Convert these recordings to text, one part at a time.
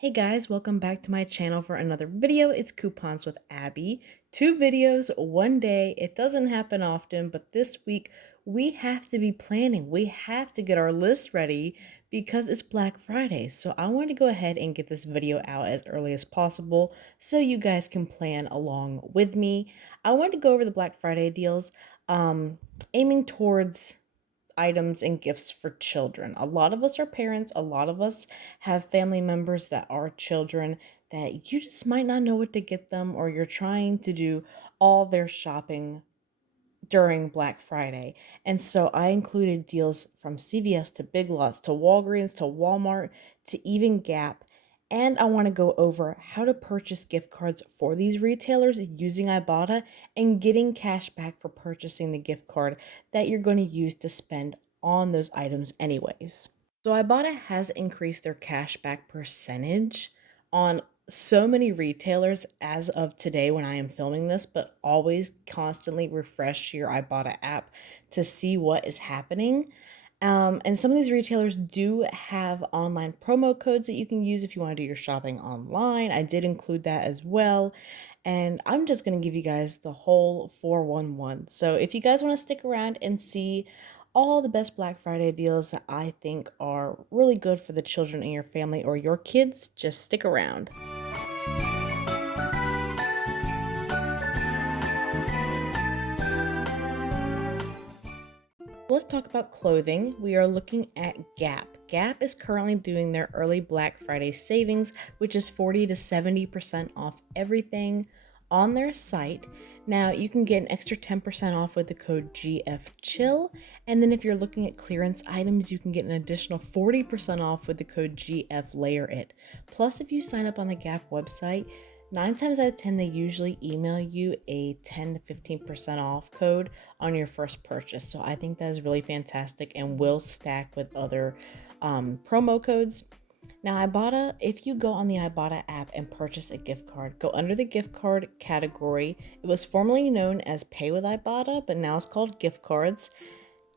Hey guys, welcome back to my channel for another video. It's Coupons with Abby. Two videos, one day. It doesn't happen often, but this week we have to be planning. We have to get our list ready because it's Black Friday. So I want to go ahead and get this video out as early as possible so you guys can plan along with me. I want to go over the Black Friday deals, aiming towards items and gifts for children. A lot of us are parents, a lot of us have family members that are children that you just might not know what to get them, or you're trying to do all their shopping during Black Friday. And so I included deals from CVS to Big Lots to Walgreens to Walmart to even Gap. And I want to go over how to purchase gift cards for these retailers using Ibotta and getting cash back for purchasing the gift card that you're going to use to spend on those items anyways. So Ibotta has increased their cashback percentage on so many retailers as of today when I am filming this, but always constantly refresh your Ibotta app to see what is happening. And some of these retailers do have online promo codes that you can use if you want to do your shopping online. I did include that as well. And I'm just going to give you guys the whole 411. So if you guys want to stick around and see all the best Black Friday deals that I think are really good for the children in your family or your kids, just stick around. Let's talk about clothing. We are looking at Gap. Gap is currently doing their early Black Friday savings, which is 40 to 70% off everything on their site. Now, you can get an extra 10% off with the code GFCHILL. And then if you're looking at clearance items, you can get an additional 40% off with the code GFLayerIt. Plus, if you sign up on the Gap website, 9 times out of 10, they usually email you a 10 to 15% off code on your first purchase. So I think that is really fantastic and will stack with other promo codes. Now, Ibotta, if you go on the Ibotta app and purchase a gift card, go under the gift card category. It was formerly known as Pay with Ibotta, but now it's called gift cards.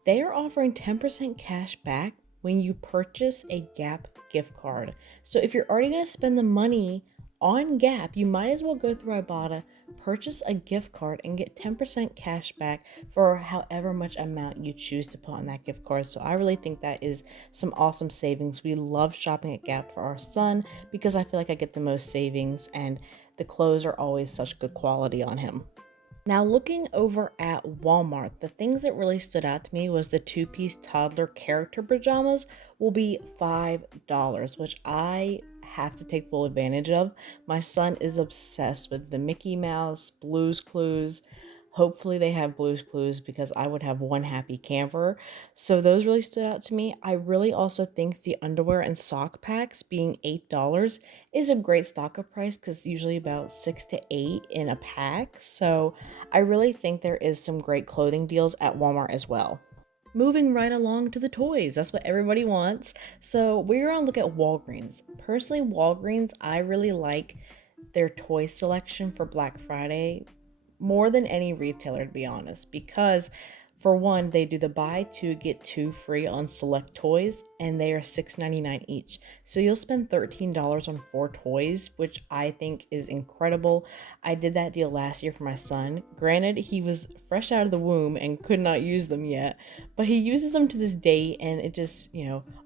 They are offering 10% cash back when you purchase a Gap gift card. So if you're already going to spend the money on Gap, you might as well go through Ibotta, purchase a gift card, and get 10% cash back for however much amount you choose to put on that gift card. So I really think that is some awesome savings. We love shopping at Gap for our son because I feel like I get the most savings, and the clothes are always such good quality on him. Now, looking over at Walmart, the things that really stood out to me was the two-piece toddler character pajamas will be $5, which I have to take full advantage of. My son is obsessed with the Mickey Mouse, Blue's Clues. Hopefully they have Blue's Clues because I would have one happy camper. So those really stood out to me. I really also think the underwear and sock packs being $8 is a great stock up price because usually about 6 to 8 in a pack. So I really think there is some great clothing deals at Walmart as well. Moving right along to the toys. That's what everybody wants. So we're going to look at Walgreens. Personally, Walgreens, I really like their toy selection for Black Friday more than any retailer, to be honest, because for one, they do the buy two get two free on select toys, and they are $6.99 each. So you'll spend $13 on 4 toys, which I think is incredible. I did that deal last year for my son. Granted, he was fresh out of the womb and could not use them yet, but he uses them to this day, and it just,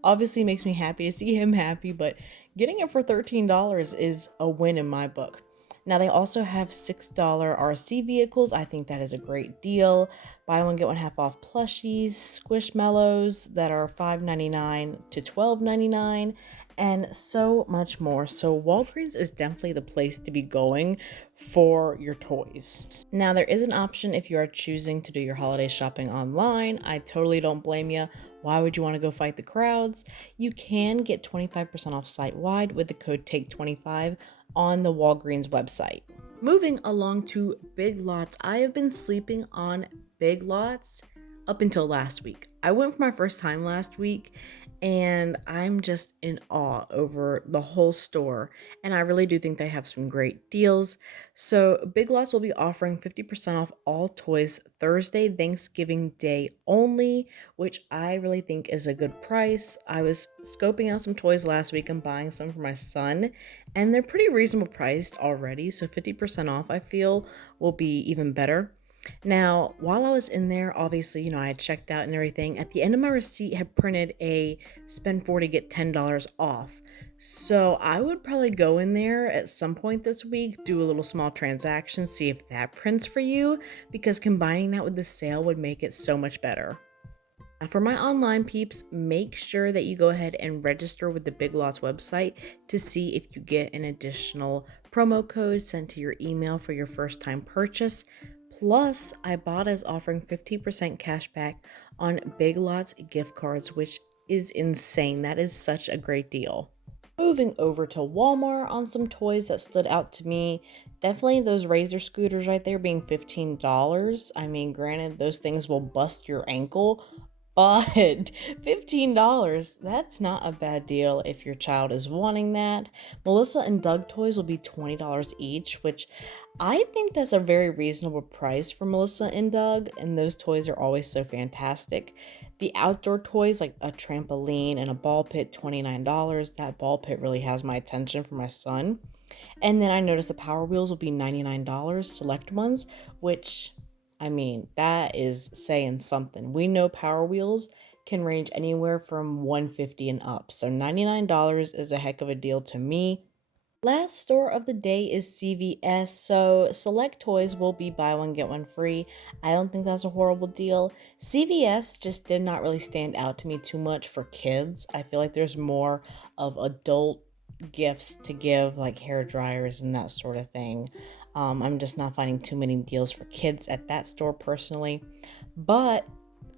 obviously makes me happy to see him happy, but getting it for $13 is a win in my book. Now, they also have $6 RC vehicles. I think that is a great deal. Buy one, get one half off plushies, Squishmallows that are $5.99 to $12.99, and so much more. So Walgreens is definitely the place to be going for your toys. Now, there is an option if you are choosing to do your holiday shopping online. I totally don't blame you. Why would you want to go fight the crowds? You can get 25% off site-wide with the code TAKE25 on the Walgreens website. Moving along to Big Lots. I have been sleeping on Big Lots up until last week. I went for my first time last week, and I'm just in awe over the whole store. And I really do think they have some great deals. So, Big Lots will be offering 50% off all toys Thursday, Thanksgiving Day only, which I really think is a good price. I was scoping out some toys last week and buying some for my son, and they're pretty reasonable priced already. So, 50% off, I feel, will be even better. Now, while I was in there, obviously, I had checked out and everything. At the end of my receipt had printed a spend 40 get $10 off. So I would probably go in there at some point this week, do a little small transaction, see if that prints for you, because combining that with the sale would make it so much better. Now, for my online peeps, make sure that you go ahead and register with the Big Lots website to see if you get an additional promo code sent to your email for your first time purchase. Plus, Ibotta is offering 50% cash back on Big Lots gift cards, which is insane. That is such a great deal. Moving over to Walmart on some toys that stood out to me. Definitely those Razor scooters right there being $15. I mean, granted, those things will bust your ankle, but $15, that's not a bad deal if your child is wanting that. Melissa and Doug toys will be $20 each, which I think that's a very reasonable price for Melissa and Doug, and those toys are always so fantastic. The outdoor toys like a trampoline and a ball pit, $29. That ball pit really has my attention for my son. And then I noticed the Power Wheels will be $99, select ones, which, I mean, that is saying something. We know Power Wheels can range anywhere from 150 and up. So $99 is a heck of a deal to me. Last store of the day is CVS, so select toys will be buy one get one free. I don't think that's a horrible deal. CVS just did not really stand out to me too much for kids. I feel like there's more of adult gifts to give, like hair dryers and that sort of thing. I'm just not finding too many deals for kids at that store personally. But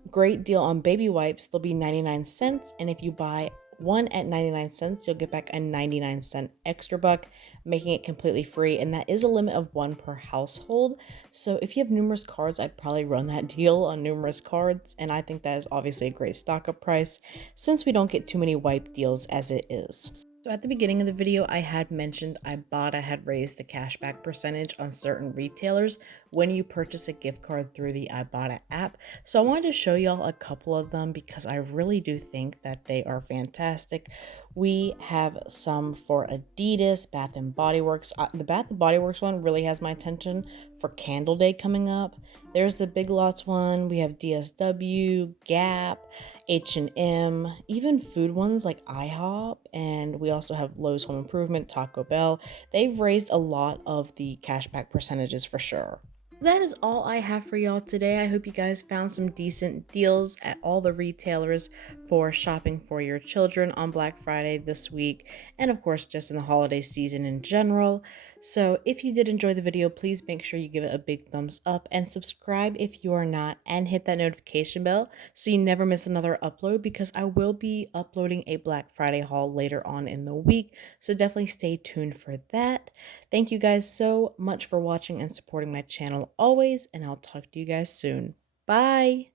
great deal on baby wipes. They'll be 99 cents. And if you buy one at 99 cents, you'll get back a 99-cent extra buck, making it completely free. And that is a limit of one per household. So if you have numerous cards, I'd probably run that deal on numerous cards. And I think that is obviously a great stock up price since we don't get too many wipe deals as it is. So at the beginning of the video, I had mentioned Ibotta had raised the cashback percentage on certain retailers when you purchase a gift card through the Ibotta app. So I wanted to show y'all a couple of them because I really do think that they are fantastic. We have some for Adidas, Bath and Body Works. The Bath and Body Works one really has my attention for Candle Day coming up. There's the Big Lots one. We have DSW, Gap, H&M, even food ones like IHOP, and we also have Lowe's Home Improvement, Taco Bell. They've raised a lot of the cashback percentages for sure. That is all I have for y'all today. I hope you guys found some decent deals at all the retailers for shopping for your children on Black Friday this week, and of course, just in the holiday season in general. So, if you did enjoy the video, please make sure you give it a big thumbs up and subscribe if you are not, and hit that notification bell so you never miss another upload because I will be uploading a Black Friday haul later on in the week. So, definitely stay tuned for that. Thank you guys so much for watching and supporting my channel always, and I'll talk to you guys soon. Bye!